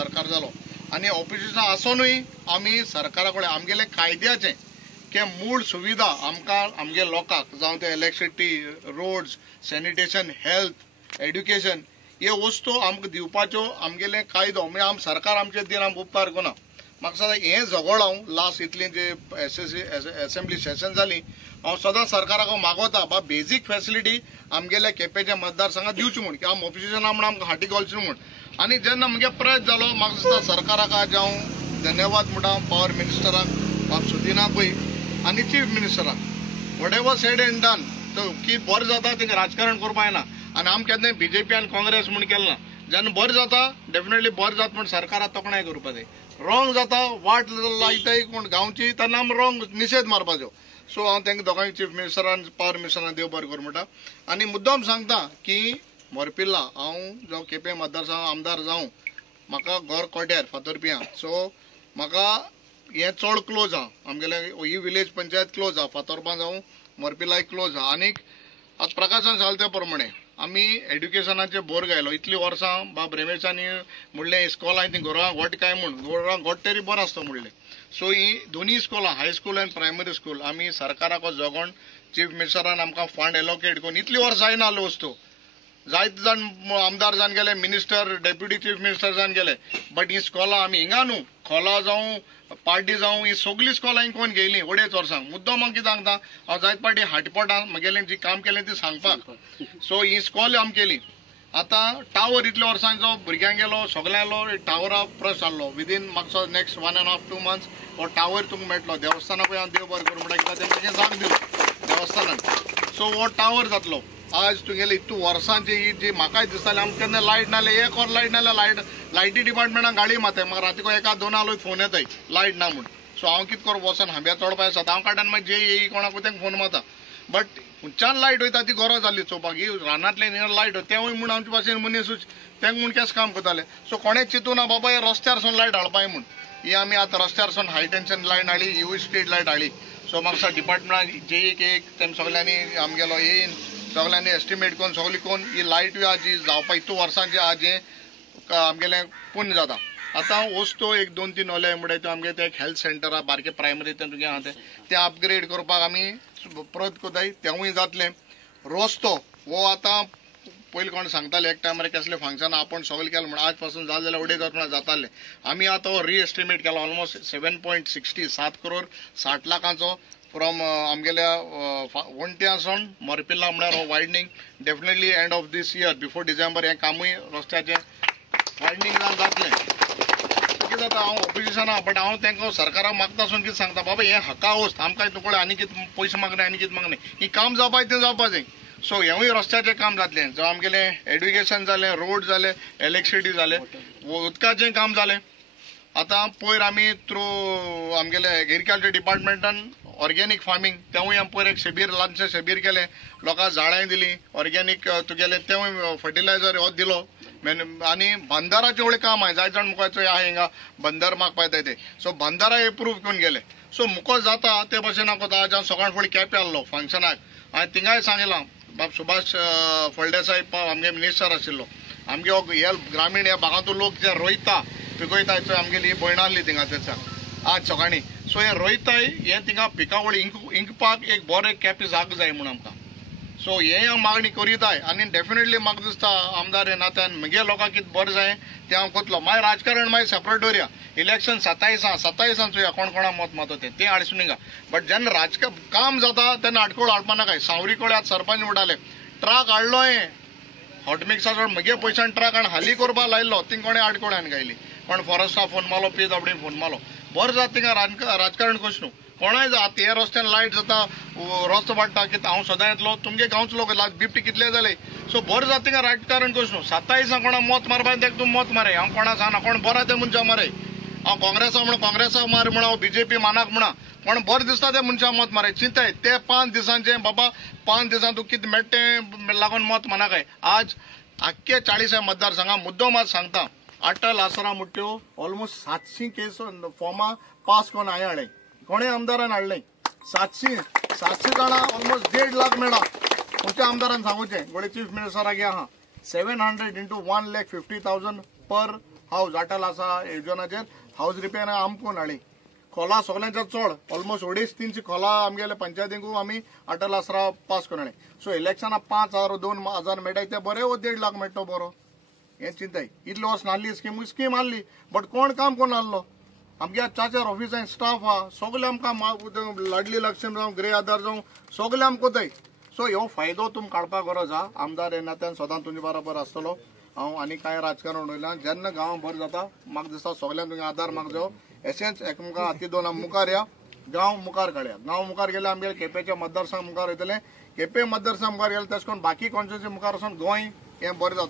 सरकार जालो आनी ऑपोजिशन आसूनय आमी सरकारा कडेन आमगेले कायद्याचे के मूळ सुविधा आमकां आमगे लोकांक जावं ते electricity, roads, sanitation, health, education हे वस्तू आमकां दिवपाच्यो आमगेले कायदो म्हणजे आम सरकार आमचे दिन आमकां उपकार कोना. म्हाका सदां हें झगड हांव लास्ट इतली जे असेंब्ली सेशन जाली हांव सदां सरकाराक मागोता बा बेजीक फॅसिलिटी आमगेल्या केपेंच्या मतदारसंघात दिवची म्हूण की आम ऑपोजिशना म्हूण आमकां हाटी घालची म्हूण. आनी जेन्ना म्हगे प्रयत्न जालो म्हाका दिसता सरकाराक आज हांव धन्यवाद म्हणटा पावर मिनिस्टराक बाब सुदिना पै आनी चीफ मिनिस्टराक whatever said and done की बरें जाता तेंका राजकारण करपा येना आनी आम केन्नाय बीजेपी आनी काँग्रेस म्हूण केलें ना. जेन्ना बरें जाता डेफिनेटली बरें जाता म्हूण सरकाराक तोखणाय करपा जाय. रॉंग जाता वाट लायताय कोण गांवची तेन्ना आमी रॉंग निशेध मारपाचो. सो हांव तांकां दोगांय चीफ मिनिस्टरान पावर मिनिस्टरान देव बरें करूं म्हणटा. आनी मुद्दम सांगता की मोरपिल्ला हांव जो केपें मतदारसंघ आमदार जावं म्हाका घर कोड्यार फातोरपिया सो म्हाका हें चड क्लोज आहा आमगेले ही विलेज पंचायत क्लोज आहा फातोरपा जावं मोरपिल्लाय क्लोज आहा. आनीक आतां प्रकाशान सांगले त्या प्रमाणे आमी एड्युकेशनाचे बोर घायलो इतलीं वर्सां बाब रमेशांनी म्हणलें इस्कॉलां तीं गोरवांक घोट काय म्हूण गोरवांक घोट तरी बरो आसता म्हणलें. सो ही दोनी इस्कॉलां हायस्कूल आनी प्रायमरी स्कूल आमी सरकाराक जोगोन चीफ मिनिस्टरान आमकां फंड एलोकेट करून इतलीं वर्सां जायना आसल्यो वस्तू जायते जाण आमदार जावन गेले मिनिस्टर डेप्युटी चीफ मिनिस्टर जावन गेले बट ही स्कॉलां आमी हिंगा न्हू खोला जावं पार्टी जावं ही सगळीं स्कॉलां कोण घेयलीं अडेच वर्सांक. मुद्दम हांव कितें सांगता हांव जायते पार्टी हाटपोटां म्हगेलें जी काम केलें तें सांगपाक. सो ही स्कॉल आमी केली. आतां टावर इतल्या वर्सांचो भुरग्यांक गेलो सगळ्यांलो टावरा प्रश्न जाल्लो विदीन म्हाका नेक्स्ट 1.5 to 2 months हो टावर तुमकां मेळटलो. देवस्थाना पळय हांव देव बरें करूं म्हणटा कित्याक तेंकां जाग दिलो देवस्थानान. सो हो टावर जातलो. आज तुगेले इतू वर्सांची ही जी म्हाकाय दिसतालें आमकां केन्ना लायट नासलें एक वर लायट नासल्यार लायटी डिपार्टमेंटान गाडी मारताय म्हाका रातीको 1-2 आलोय फोन येताय लायट ना म्हूण. सो हांव कितें करूं वचोन हांब्या चडपा आसा हांव काड्यान मागीर जे येई कोणाकूय तांकां फोन मारता. बट खंयच्यान लायट वयता ती गरज जाली चोवपाक ही रानांतल्यान लायट तेवूय म्हूण आमचे भाशेन मनीसूच तेंक म्हूण केस काम करताले. सो कोणें चिंतूना बाबा हे रस्त्यारसून लायट हाडपाय म्हूण ही आमी आतां रस्त्यारसून हाय टेन्शन लायट हाडली ही स्ट्रीट लायट हाडली. सो म्हाका डिपार्टमेंटान जे एक तेम सगळ्यांनी आमगेलो येयन सगळ्यांनी एस्टिमेट करून सगळी कोण ही लायट जी जावपा इतू वर्सांचे आज हे आमगेलें पुण्य जाता. आतां वस्तू 1-2-3 ओले म्हणटा आमगे ते हेल्थ सेंटर आहा बारके प्रायमरी तुगे आहा ते अपग्रेड करपाक आमी प्रयत्न कोताय तेवूय जातलें. रस्तो हो आतां पयलीं कोण सांगताले एक टायमार कसलें फंक्शन आपण सगळें केलें म्हणून आज पासून जालें जाल्यार उडे जाता म्हणून जातालें. आमी आतां हो रिएस्टिमेट केला ऑलमोस्ट 7.60 7 करोड 60 लाखांचो फ्रॉम आमगेल्या वंट्यासून मोरपिल्ला म्हळ्यार हो widening definitely end of this year before December हें कामूय रस्त्याचें वायडनींग जावन जातलें. कितें जाता हांव ऑपोजिशना बट हांव तांकां सरकाराक मागतासून कितें सांगता बाबा हें हका वस्त आमकां तुकडे आनी कितें पयशे मागनाय आनी कितें मागनाय ही काम जावपाय तें जावपा जाय. सो हेंवूय रस्त्याचें काम जातलें जावं आमगेलें एड्युकेशन जालें रोड जालें इलेक्ट्रिसिटी जालें उदकाचें काम जालें. आतां पयर आमी थ्रू आमगेले एग्रीकल्चर डिपार्टमेंटान ऑर्गेनीक फार्मींग तेवूय आमी पयर एक शिबीर ल्हानशें शिबीर केलें लोकांक झाडांय दिलीं ऑर्गेनीक तुगेलें तेवूय फर्टिलायझर हो दिलो. आनी बंदाराचें व्हडलें काम आहाय जाय जाण मुखार आहाय हिंगा बंदर मागपाक येताय ते. सो बंदाराय एप्रूव करून गेले. सो मुखो जाता ते भशेन हांव कोता आज हांव सकाळ फुडें केपें आहलो फंक्शनाक हांवें थिंगाय सांगलां बाब सुभाष फळदेसाय आमगे मिनिस्टर आशिल्लो आमगे हे ग्रामीण ह्या भागांतून लोक जे रोयता पिकयताय थंय आमगेली ही भयण आहली थिंगा थंयसर आज सकाळीं. सो हे रोयताय हें थिंगा पिकावळी इंकपाक एक बरें केपें जागो जाय म्हूण आमकां. सो हें हांव मागणी करीताय आनी डेफिनेटली म्हाका दिसता आमदार हे नात्यान म्हगे लोकांक कितें बरें जाय तें हांव कोतलो. मागीर राजकारण मागीर सेपरेट दवरया. इलेक्शन 27 चोया कोण कोणा मत मातो तें हाडसून हिंगा. बट जेन्ना राजकारण काम जाता तेन्ना आडकोळ हाडपा नाकाय. सावरी कडेन आतां सरपंच म्हणटाले ट्रक हाडलो हें हॉटमिक्साचो म्हगे पयशान ट्रक आनी हाली करपा लायल्लो थिंग कोणें आडकोळ्यान गायली कोण फॉरेस्टा फोन मारलो PWD फोन मारलो बरें जाता थिंगा राजकारण कशें न्हू कोणाय जाता हे रस्त्यान लायट जाता रस्तो वाडटा कितें हांव सदां येतलो तुमगे गांवचो लोक बिबटी कितले जाले. सो बरें जाता थिंगा राजकारण कशें न्हू 27 कोणा मत मारपा तेका तूं मत मारे हांव कोणा सांगना कोण बरो ते मनशा मारे हांव काँग्रेसा म्हण काँग्रेसा मार म्हणा हांव BJP मानाक म्हणा कोण बरें दिसता ते मनशा मत मारे चिंताय ते 5 दिसांचें बाबा 5 दिसां तुका कितें मेळटा लागून मत मानाकाय. आज आख्खे 40 मतदारसंघां मुद्दम आज सांगता अटल आसरा मुट्ट्यो ऑलमोस्ट 700 केस फॉर्मां पास कोन्न हांवें हाडले कोणें आमदारान हाडलें 700 जाणां ऑलमोस्ट 1.5 लाख मेळ्ळा. खंयच्या आमदारान सांगूचें गोडे चीफ मिनिस्टराक आहा 700 into 1,50,000 पर हावज अटल आसा येवजणाचेर हावज रिपेर आमकून हाळी खोला सगळ्यांच्या चड ऑलमोस्ट 250-300 खोला आमगेले पंचायतींकू आमी अटल आसरा पास करून सो इलेक्शना 5,000 2,000 मेळटाय ते बरे 1.5 लाख मेळटो बरो हे चिंताय इतलो वर्स नासली स्कीम आहली बट कोण काम कोण आहलो आमगे चार ऑफिसांत स्टाफ आहा सगळे आमकां लाडली लक्ष्मी जावं गृह आधार जावं सगळे आमकां कोताय सो ह्यो फायदो तुम काडपाक गरज आहा आमदार हे नात्यान सदां तुमचे बरोबर आसतलो हांव आनी कांय राजकारण उलयना जेन्ना गांव बरो जाता म्हाका दिसता सगळ्यांक तुमगे आदार म्हाका जावो एसेंच एकामेका हाती दोन मुखार या गांव मुखार काडया गांव मुखार गेले आमगे केपेच्या मतदारसंघ मुखार वयतले केपे मतदारसंघ मुखार गेले तशें करून बाकी कॉन्स्टिट्युन्सी मुखार वचून गोंय हें बरें जातलें